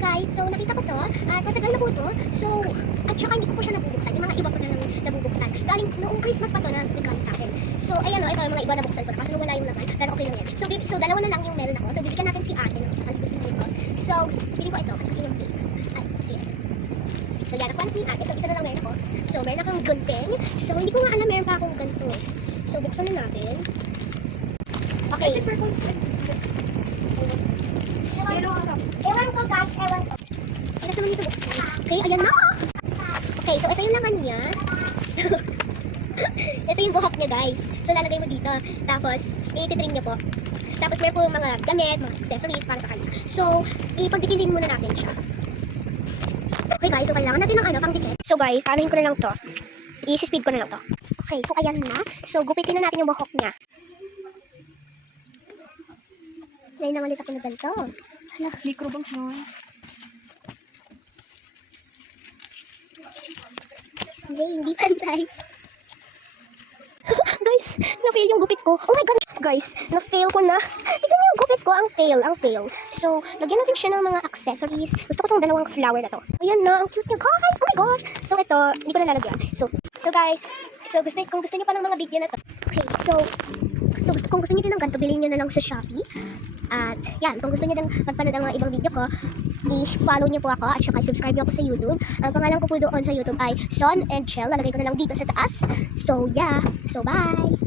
guys, so nakita ko to, at matagal na po to, so, at saka hindi ko po siya nabubuksan, yung mga iba ko na lang nabubuksan. Galing noong Christmas pa to na regalo sa akin. So, ayan o, ito yung mga iba nabuksan ko na kasi wala yung laman, pero okay lang yan. So, dalawa na lang yung meron ako, so bibigyan natin si ate ng isa kasi gusto niyo ito. So, feeling ko ito, kasi gusto niyo yung pink. Ay, kasi ito. So, yan, nakuha na si ate, so isa na lang meron ako. So, meron akong gunting. So, hindi ko nga alam meron pa akong ganito eh. So, buksan na natin. Okay. Ewan ko guys, ewan ko. Hirap naman ito buksan. Okay, ayan na. Okay, so ito yung laman niya. So, ito yung buhok niya guys. So, lalagay mo dito. Tapos, i-trim niya po. Tapos, meron po mga damit, mga accessories para sa kanya. So, ipagdikitin muna natin siya. Okay guys, so kailangan natin ng pangdikit. So guys, anuhin ko na lang to. I-speed ko na lang to. Okay, so ayan na. So, gupitin na natin yung buhok niya. Ngayon na ulit ako na ganito. Hala, Micro bang siya? hindi pantay. Guys, na-fail yung gupit ko. Oh my god, guys, na-fail ko na. Tignan niyo yung gupit ko, ang fail. So, lagyan natin siya ng mga accessories. Gusto ko tong dalawang flower na to. Ayan na, ang cute niya, guys. Oh my gosh. So, ito, hindi ko na lalagyan. So guys, kung gusto niyo pa ng mga video na to. Okay, kung gusto niyo din ng ganito, bilhin niyo na lang sa Shopee. At yan, kung gusto niyo din magpanood ng mga ibang video ko, i-follow niyo po ako at saka subscribe niyo ako sa YouTube. Ang pangalan ko po doon sa YouTube ay Son and Chell. Lalagay ko na lang dito sa taas. So yeah, so bye!